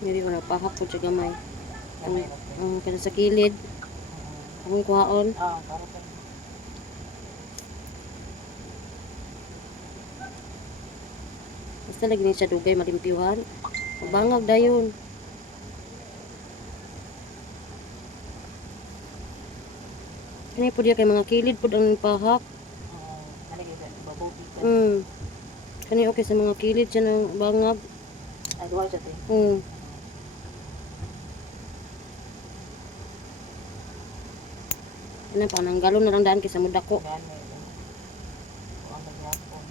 Dili ko napahak po siya gamay. Kasi sa kilid. Among kuhaon. Para sa Basta lagi ni siya dugay malimpyuhan. Bangag dayon. Kani po diya kay mga kilid po ang pahak. babuti ka. Kani okay sa mga kilid siya ng bangag. Ay, duwa siya te. Ano pa, nanggalon na lang daan kaysa mudako. Gani. Ang nagyapon.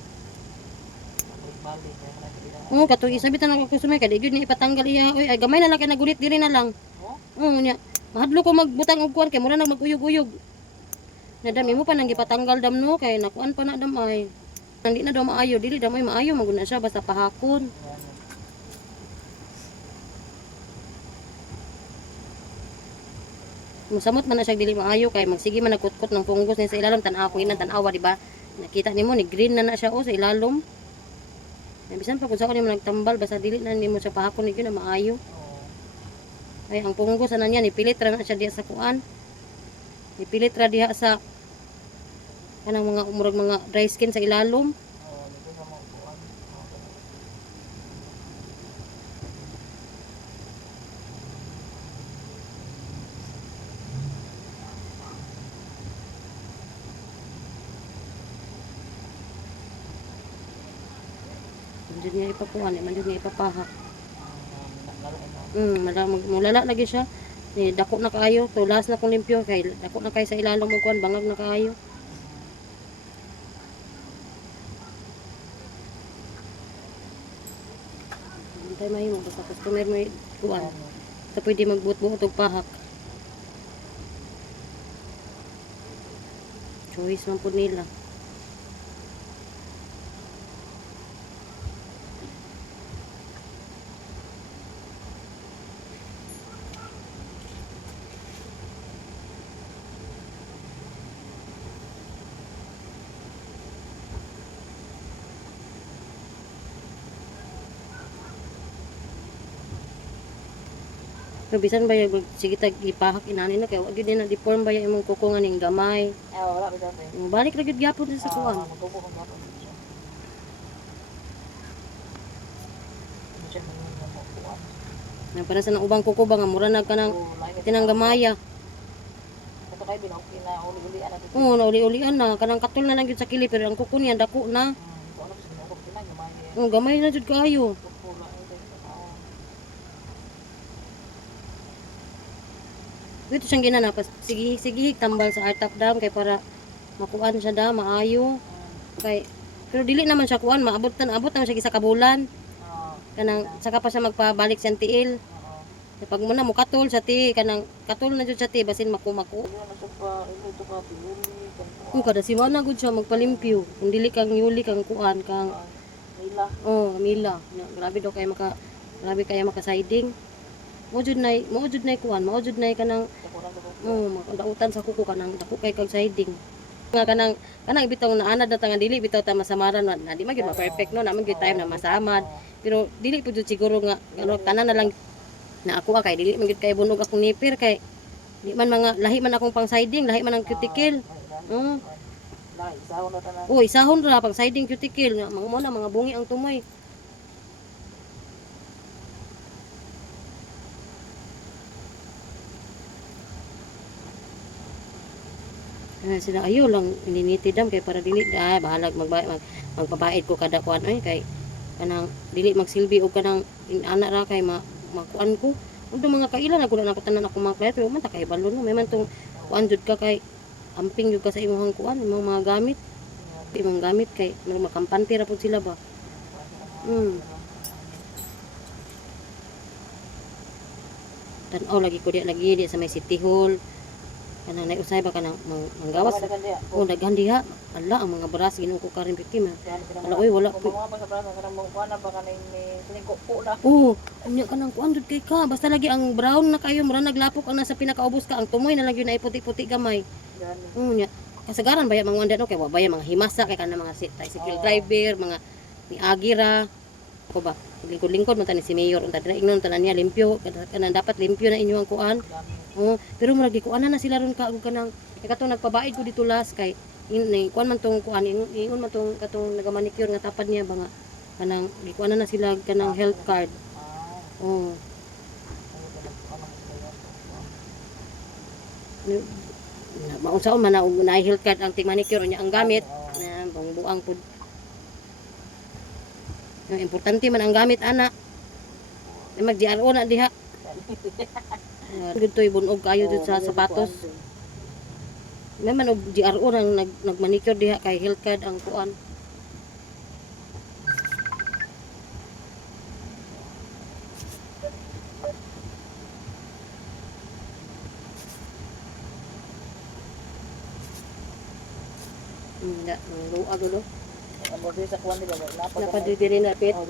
Balik-balik. Katuig isabi tanang ako sumay kay di ni ipatanggal iya. Oy, ay gamay na lang kay nagulit diri na lang. Nya. Mahadlo ko magbutang og kuan kay mura nang maguyog-uyog. Nadami mo pa nang gipatanggal dam no kay nakuan pa na dam ay. Hindi na daw maayo, dili dam ay maayo maguna siya basta pahakon. Musamot man na siya dili maayo kay magsige man nagkutkot ng fungus ni sa ilalim tan-aw kung inan tan-awa di ba? Nakita nimo ni green na siya sa ilalom. Bisan pa kung saan nimo nagtambal basta dili na nimo siya pahakon ni na maayo. Ay ang fungus ana niya nipilit ra na siya diha sa kuan. Nipilit ra diha sa kanang mga umurag mga dry skin sa ilalom. Manjud niya ipakuan, manjud niya ipapahak. Mulala lagi siya. Ni dako na kaayo, tulas na kung limpyo kay dako na kay sa ilalom mo kuan bangag na kaayo. Hintay may mo basta customer may kuan. Sa pwede magbuot-buot og pahak. Choice man po nila. Pero bisan ba yung sige tag ipahak inani na kay wa gyud na deform ba yung imong kuko nga ning gamay. Wala bisan te. Balik ra gyud gyapon sa kuan. Magbubo ko gapon siya. Siya mo kuan. Na para sa nang ubang kuko ba nga mura na kanang tinang gamaya. Ito kay bin okay na uli-ulian na dito. Na uli-ulian na kanang katul na lang gyud sa kili pero ang kuko niya dako na. Ano kasi mo ko gamay. Gamay na jud kaayo. Dito siyang ginanapas. Sige tambal sa art top dam kay para makuan siya da maayo. Kay pero dili naman siya kuan maabot naman siya isa ka bulan. Kanang saka pa siya magpabalik sa tiil. Pag mo na mo katol sa ti kanang katol na jud sa ti basin makumako. Kada simana gud siya magpalimpyo. Kung dili kang yuli kang kuan kang Mila. Grabe daw kay maka-siding. Mo jud nay kuan, mo jud nay kanang makadautan sa kuko kanang dako kay kag siding. Nga kanang bitaw na anad na tanga dili bitaw ta masamaran na di man gyud ma-perfect no, naman gyud time na masamad. Pero dili pud siguro nga ano tanan na lang na ako kay dili man gyud kay bunog akong nipir kay di man mga lahi man akong pang siding, lahi man ang cuticle. Isahon ra pag siding cuticle nga mga bungi ang tumoy. Sila ayo lang ininitidam kay para dili bahalag magpabait ko kada kuan kay kanang dili magsilbi og kanang ana ra kay makuan ko undo mga kailan ako na tanan ako mga kliyente pero man ta kay balon mo may man tong kuan jud ka kay amping jud ka sa imong kuan imong mga gamit kay makampante ra pud sila ba. Tan-aw lagi ko di sa may City Hall. Kanang nausay ba kanang manggawas daghan diha ala ang mga baras ginuko karon pikim ala wala po unya kanang kuan jud kay ka basta lagi ang brown na kayo mura naglapok ang nasa pinakaubos ka ang tumoy na lang yun ay puti-puti gamay unya kasagaran baya mga wanda no kay wa baya mga himasa kay kanang mga tricycle driver mga ni agira Ko ba? Lingkod-lingkod man tani si mayor unta dira ingnon tanan niya limpyo kanang dapat limpyo na inyo ang kuan. Oh, pero murag gikuan na sila ron ka og kanang katong nagpabaid ko dito last kay kuan man tong kuan ingon man tong katong nagamanicure nga tapad niya ba nga kanang gikuan na sila kanang health card. Oh. Maunsaon man na health card ang tig-manicure niya ang gamit na buang pud. Yung importante man ang gamit ana. Mag-GRO na diha. Dito ibunog kayo dito sa sapatos. May man og GRO nang nag-manicure diha kay health card ang kuan. Luag do. Ang sa kuwan nila, Napadiri na pit. Oh,